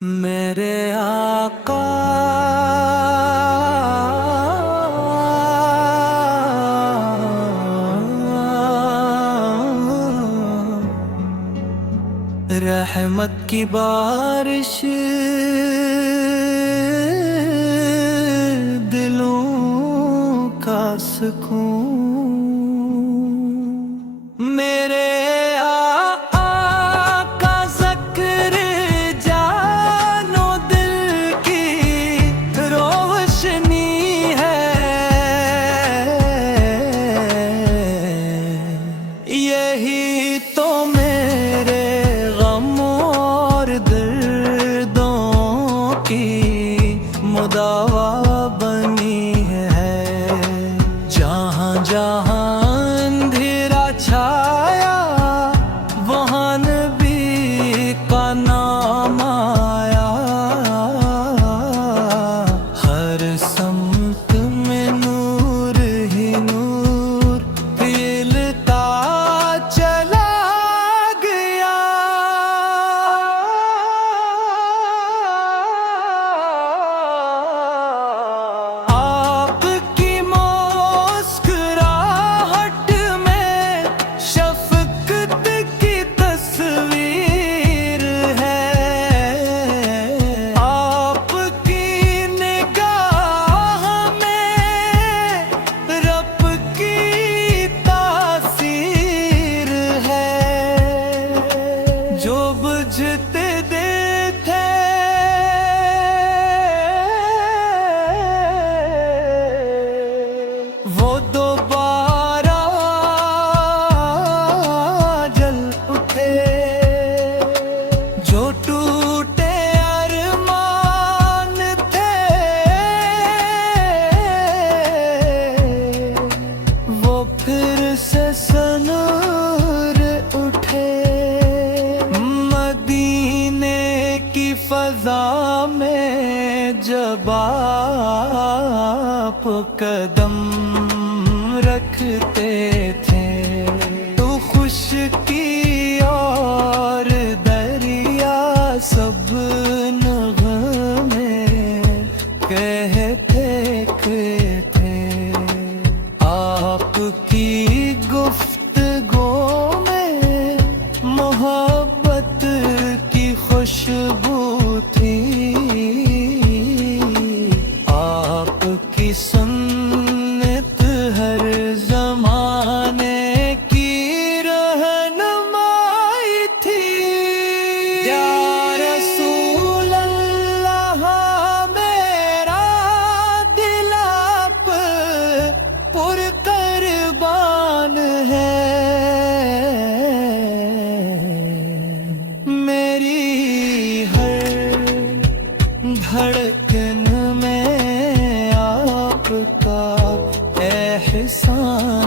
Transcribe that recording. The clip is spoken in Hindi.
मेरे आका रहमत की बारिश दिलों का सुकून। मेरे आका ज़िक्र जानो दिल की रोशनी है, यही तो मेरे मुदावा बनी है। जहाँ जहाँ अंधेरा छाया वहाँ नबी का नाम आया। हर सम्त में नूर ही नूर फैलता चला गया। जो बुझते दिल थे वो दोबारा जल उठे। जो टूटे अरमान थे वो फिर से सनूर उठे। की फजा में जब आप कदम रखते थे तो खुशकी और दरिया सब नग़मे कहते थे। आपकी गुफ्तगू में मोहब्बत की खुशबू थी। आपकी सुन्नत हर ज़माने की रहनुमाई थी। या रसूल अल्लाह मेरा दिल आप पुरकुर्बान है। मेरी धड़कन में आपका एहसान